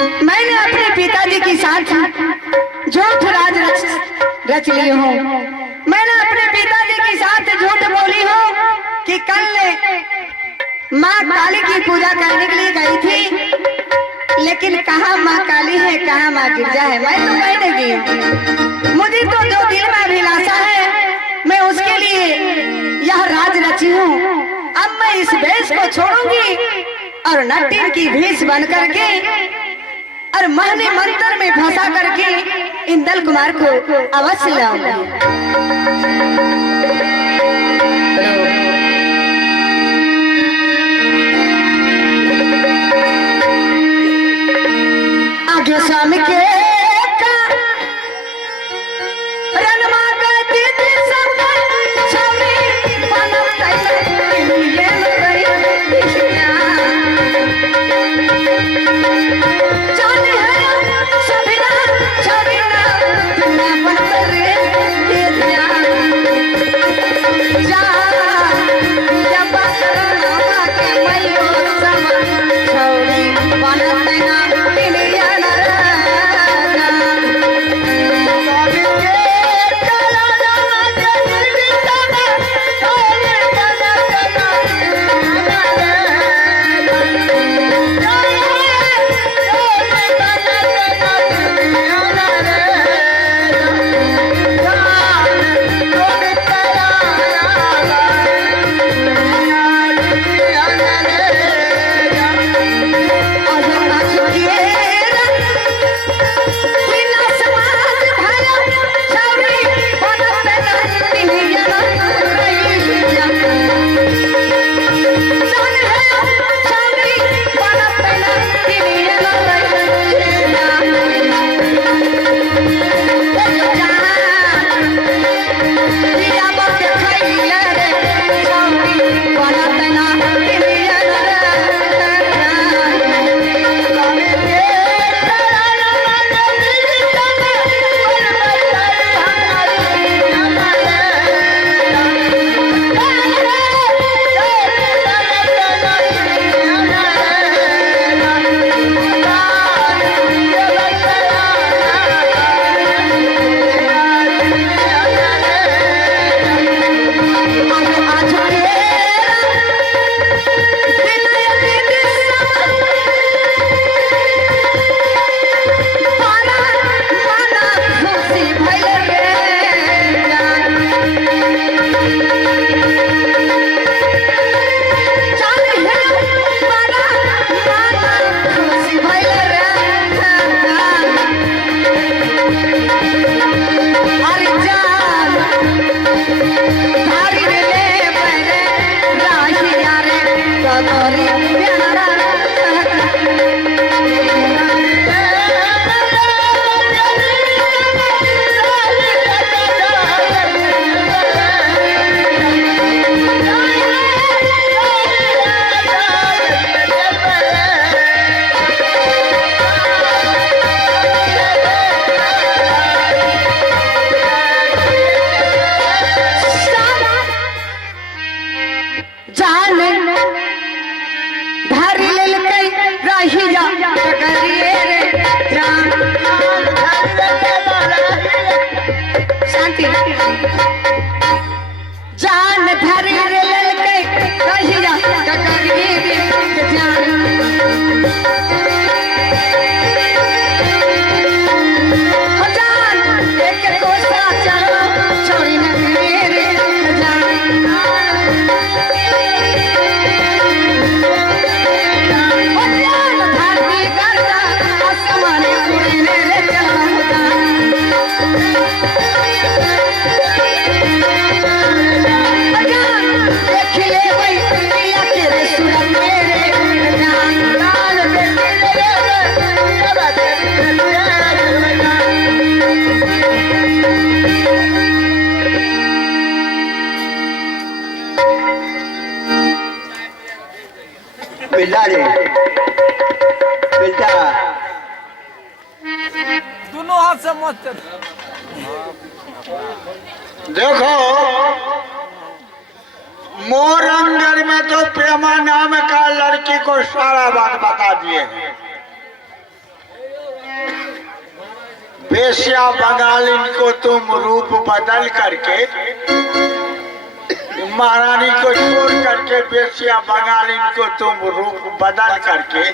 मैंने अपने पिताजी के साथ झूठ राज रच ली हूँ। मैंने अपने पिताजी के साथ झूठ बोली हूँ कि कल माँ काली की पूजा करने के लिए गई थी, लेकिन कहाँ माँ काली है, कहाँ माँ गिरजा है, मैं तो नहीं गई। मुझे तो जो दिल में अभिलाषा है मैं उसके लिए यह राज रची हूँ। अब मैं इस भेष को छोड़ूंगी और नटिन की भेष बन करके और महने मंत्र में फंसा करके इंदल कुमार को अवश्य लाऊंगी। आगे स्वामी के बिल्ला रे बिल्ला दोनों हाथ से मत देखो मोरंगर में तो प्रेमा नाम का लड़की को सारा बात बता दिए हैं। वेश्या बंगालिन को तुम रूप बदल करके, महारानी को छोड़ करके वेश्या बंगालिन को तुम रूप बदल करके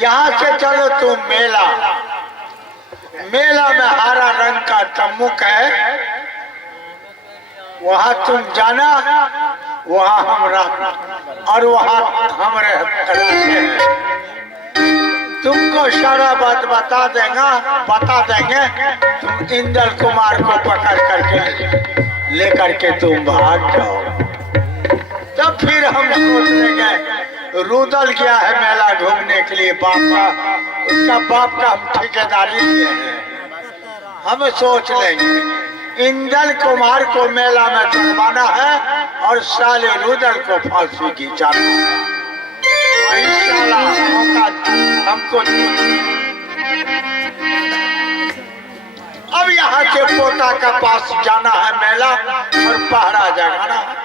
यहाँ से चलो तुम मेला। मेला में हरा रंग का तम्बुक है, वहाँ तुम जाना, वहाँ हम रह और वहाँ हम रहते हैं। तुमको सारा बात बता देंगे। तुम इंद्र कुमार को पकड़ करके लेकर के तुम भाग जाओ। तब फिर हम सोच लेंगे रुदल गया है मेला घूमने के लिए, उसका बाप का हम ठेकेदारी किए हैं। हम सोच लेंगे इंद्र कुमार को मेला में चढ़वाना है और साले रुदल को फांसी की जाना है। इंशाल्लाह मौका हमको। अब यहाँ से पोता का पास जाना है मेला और पहरा जगाना है।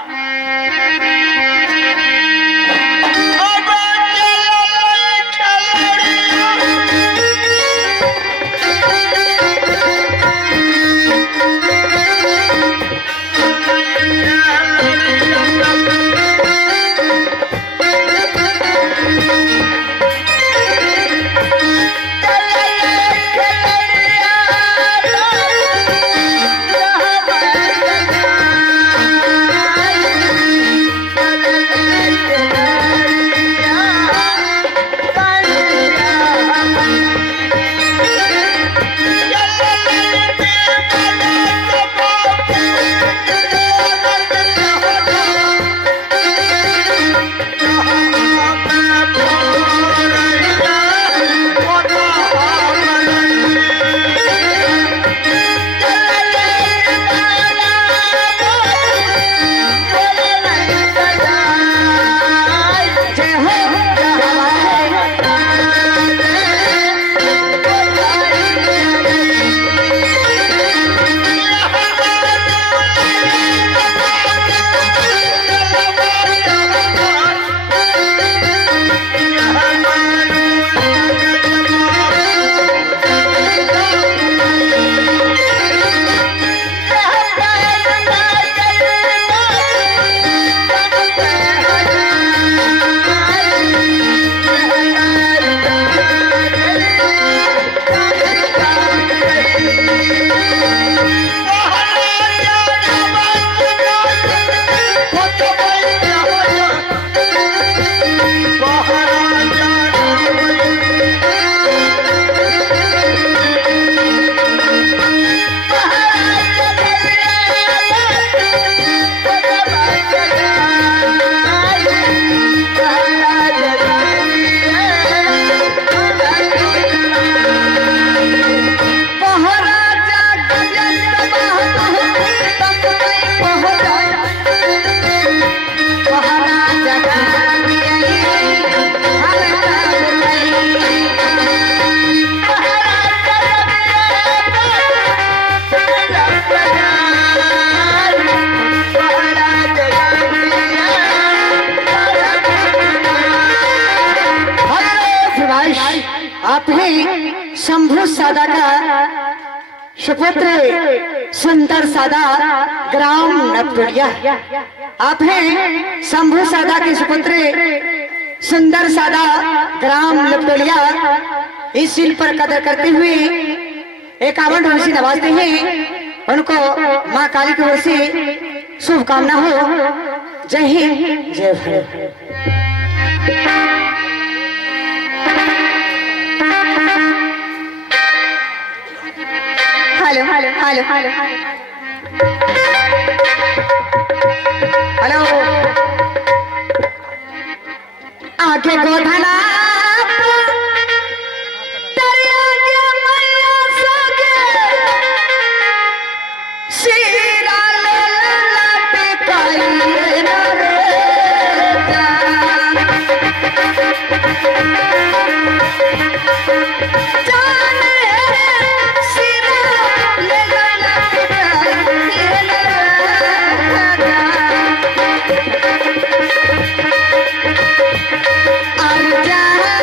आप ही शंभु सादा का सुपुत्र सुंदर सादा ग्राम नपतोड़िया। आप हैं शंभु सादा के सुपुत्र सुंदर सादा ग्राम नपतोड़िया। इस शिल्प पर कदर करते हुए 51 रुपये नवाजते हैं। उनको माँ काली की ओर से शुभकामना हो। जय हिंद, जय Bharat. Hello hello hello hello hello आगे गोधना जा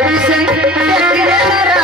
सुख से देखिए मेरा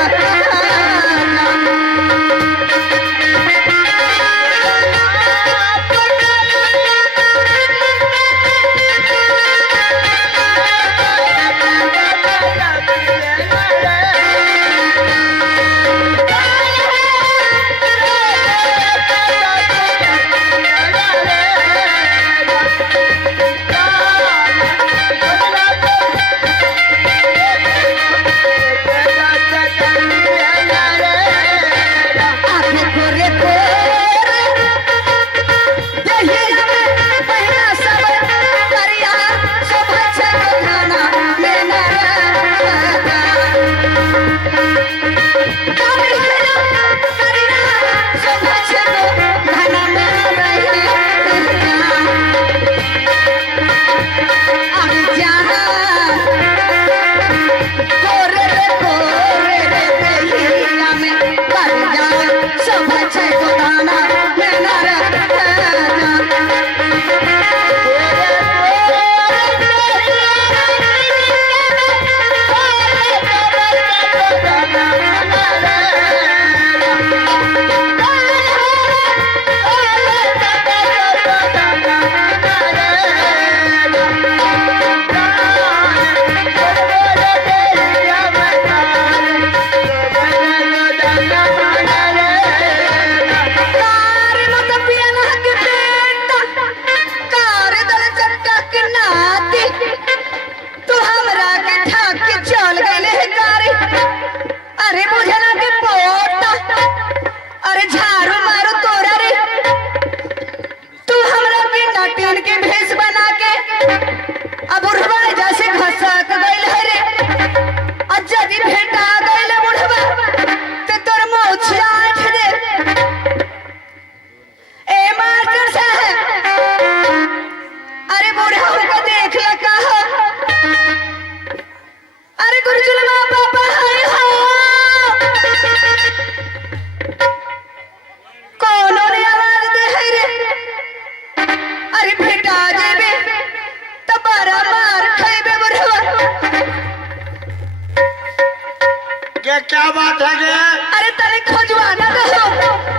क्या बात है गे? अरे तने खोजवाना दो,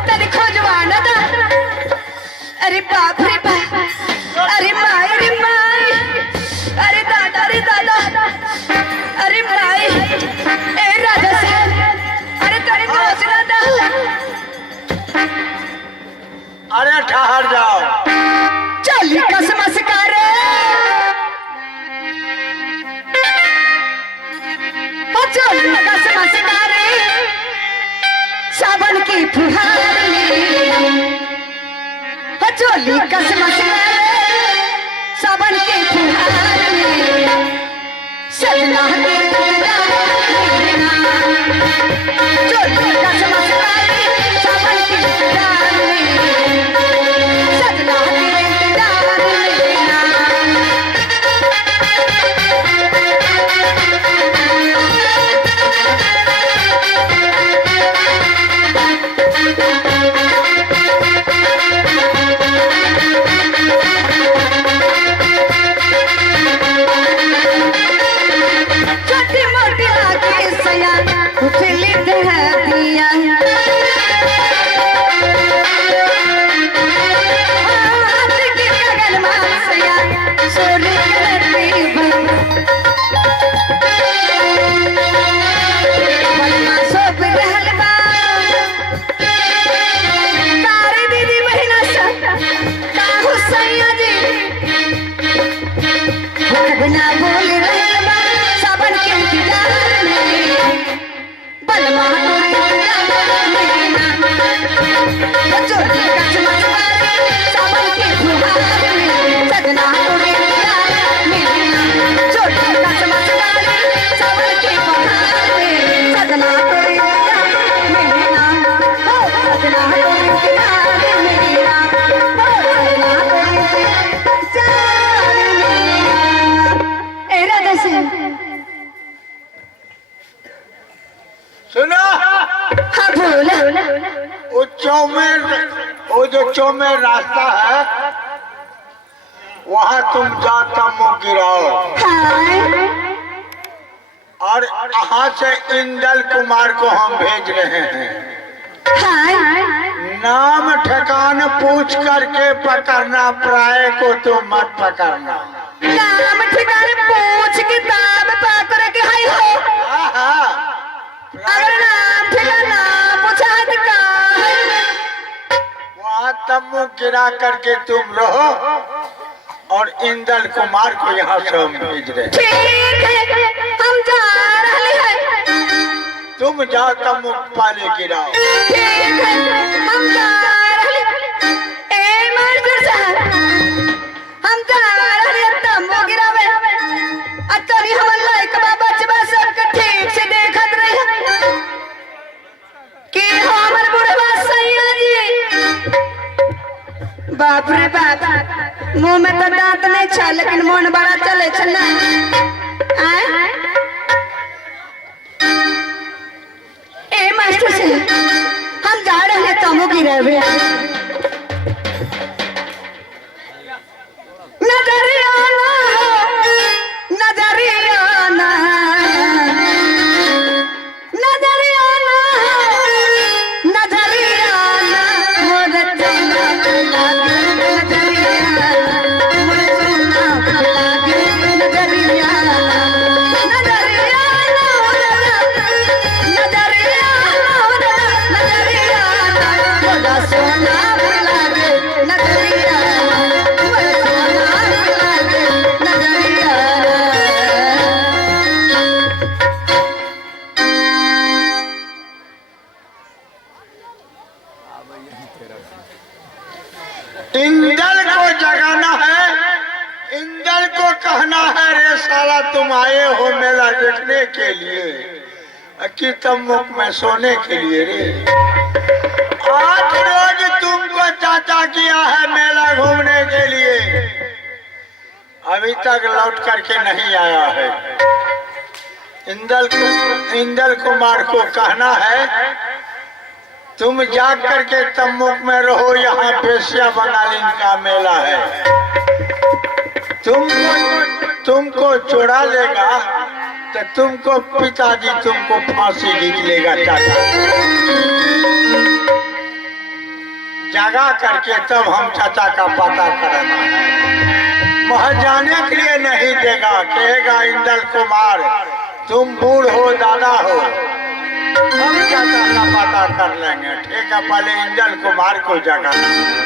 तने खोजवाना दो। अरे बाप रे बाप, अरे माई रे माई, अरे दादा रे दादा, अरे माई, ए राजा साहब, अरे तने खोजना दो। अरे ठहर जाओ। चली कसमस करे, चली कसमस करे, सावन की फुहार में, चोली कसमस करे, सावन की फुहार में, सजना के चोली कसमस करे, सावन की फुहार में, सजना के इंतजार में। छोटी मोटी आँखें सया उछली दिया, हाथ की गगन मान सया सोने करती भई, बलमा सोप रहल बा, तारे दीदी महीना सा काहू सैया जी, भगना बोल रहल बा सावन के इंतजार में, बलमा तोरे इंतजार में, चोली कसमस करे, सावन के फुहार में, सजना तोरे इंतजार में, चोली कसमस करे, सावन के फुहार में, सजना तोरे इंतजार में, हो सजना तोरे इंतजार में, हो सजना तोरे इंतजार में। ए राजा साहब, सुनो, हाँ बोला। वो जो चौमेर रास्ता है, वहाँ तुम जाता मुँह गिराओ। हाँ और यहाँ से इंदल कुमार को हम भेज रहे हैं। नाम ठिकान पूछ करके पकड़ना, प्राय को तो मत पकड़ना। नाम ठिकाने पूछ किताब पकड़ के हाय हो। अगर नाम ठिकाना पूछा तो का वहाँ तम्बू गिरा करके तुम रहो और इंदल कुमार को यहाँ से हम भेज रहे हैं। ठीक है, हम जा रहे हैं। तुम जाओ तम्बू पानी गिराओ। ठीक है, हम जा रहे हैं। ए मास्टर साहब, हम जा रहे हैं तम्बू गिरावे। अतरी हमर लइकबा बचबा सबके ठीक से देखत रही कि हो हमर बुढ़वा सैया जी। बाप रे बाप, मुंह में तो दांत नहीं छा लेकिन मन बड़ा चले छ ना। ए मास्टर से हम जा रहे हैं तम्बू गिरावे। नजरिया ना हो, नजरिया ना, नजरिया ना हो, नजरिया ना, मोर चुना लागे नजरिया ना, मोर चुना लागे नजरिया ना, नजरिया ना हो नजरिया ना हो नजरिया ना, मोर सोना लागे नजरिया ना, मोर सोना लागे नजरिया ना। इंदल को जगाना है, इंदल को कहना है, रे साला तुम आए हो मेला देखने के लिए कि तम्बुक में सोने के लिए रे। आज रोज तुमको चाचा किया है मेला घूमने के लिए, अभी तक लौट करके नहीं आया है। इंदल कुमार को कहना है तुम जाग करके तम्बुक में रहो, यहाँ पेशिया बंगाली का मेला है। तुमको चुरा लेगा तो तुमको पिताजी तुमको फांसी निकलेगा चाचा। जगा करके तब हम चाचा का पता करना है। वह जाने के लिए नहीं देगा, कहेगा इंदल कुमार तुम बूढ़ हो दादा हो, हम चाचा का पता कर लेंगे। ठीक है, पहले इंदल कुमार को जगाना है।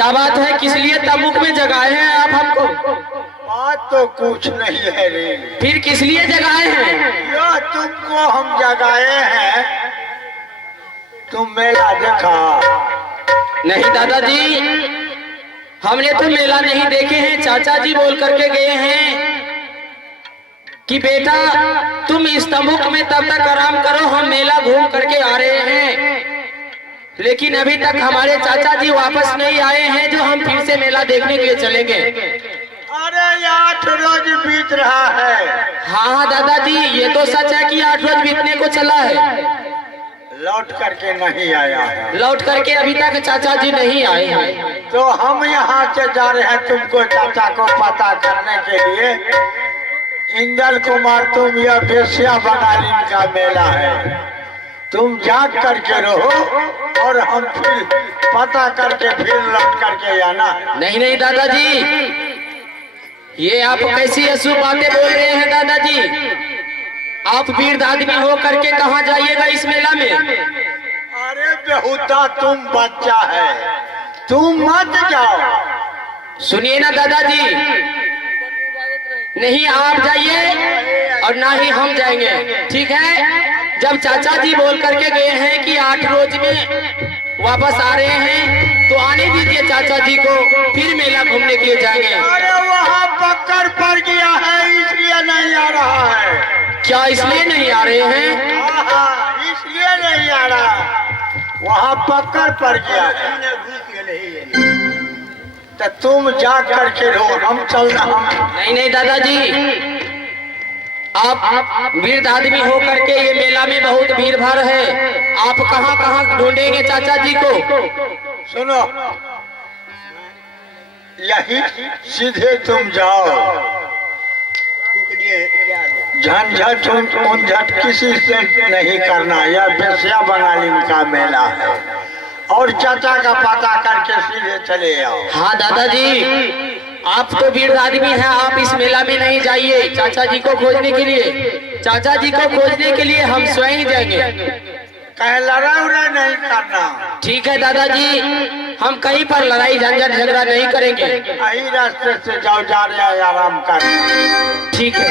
क्या बात है, किस लिए तंबू में जगाए हैं आप हमको? बात तो कुछ नहीं है रे, फिर किस लिए जगाए हैं? यह तुमको हम जगाए हैं, तुम मेला देखा? नहीं दादाजी, हमने तो मेला नहीं देखे हैं। चाचा जी बोल करके गए हैं कि बेटा तुम इस तंबूक में तब तक आराम करो, हम मेला घूम करके आ रहे हैं। लेकिन अभी तक हमारे चाचा जी वापस नहीं आए हैं, जो हम फिर से मेला देखने के लिए चलेंगे। अरे 8 रोज बीत रहा है। हाँ दादाजी, ये तो सच है कि 8 रोज बीतने को चला है, लौट करके नहीं आया है। लौट करके अभी तक चाचा जी नहीं आए हैं। तो हम यहाँ से जा रहे हैं तुमको चाचा को पता करने के लिए। इंदल कुमार तुम यह बेसिया बंगाली का मेला है, तुम जाग करके रहो और हम फिर पता करके फिर लौट करके आना। नहीं नहीं दादाजी, ये आप कैसी अशुभ बातें बोल रहे हैं दादाजी? आप वृद्ध आदमी हो करके कहाँ जाइएगा इस मेला में? अरे बेहुदा तुम बच्चा है, तुम मत जाओ। सुनिए ना दादाजी, नहीं आप जाइए और ना ही हम जाएंगे, ठीक है? जब चाचा जी बोल करके गए हैं कि 8 रोज में वापस आ रहे हैं, तो आने दीजिए चाचा जी को, फिर मेला घूमने के लिए जाएंगे। अरे वहाँ पकड़ पड़ गया है, इसलिए नहीं आ रहा है। क्या इसलिए नहीं आ रहे हैं? हाँ, इसलिए नहीं आ रहा, वहाँ पकड़ पड़ गया है। तो तुम जा करके रहो, हम चल रहा। नहीं नहीं दादाजी, आप वृद्ध आदमी हो करके ये मेला में बहुत भीड़ भाड़ है, आप कहाँ कहाँ ढूंढेंगे चाचा जी को? सुनो, यही सीधे तुम जाओ, झंझट उंझट किसी से नहीं करना। यह बेसिया बंगाली का मेला है, और चाचा का पता करके सीधे चले आओ। हाँ दादाजी, आप तो वृद्ध आदमी हैं, आप इस मेला में नहीं जाइए चाचा जी को खोजने के लिए। चाचा जी को खोजने के लिए हम स्वयं जाएंगे। कहीं लड़ाई उड़ाई नहीं करना। ठीक है दादाजी, हम कहीं पर लड़ाई झंझट झगड़ा नहीं करेंगे। यही रास्ते से जाओ, जा रहे हैं आराम कर। ठीक है।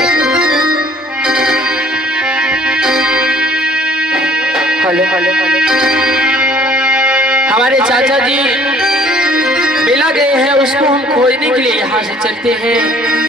हेलो हेलो हेलो, हमारे चाचा जी मिला गए हैं, उसको हम खोजने के लिए यहाँ से चलते हैं।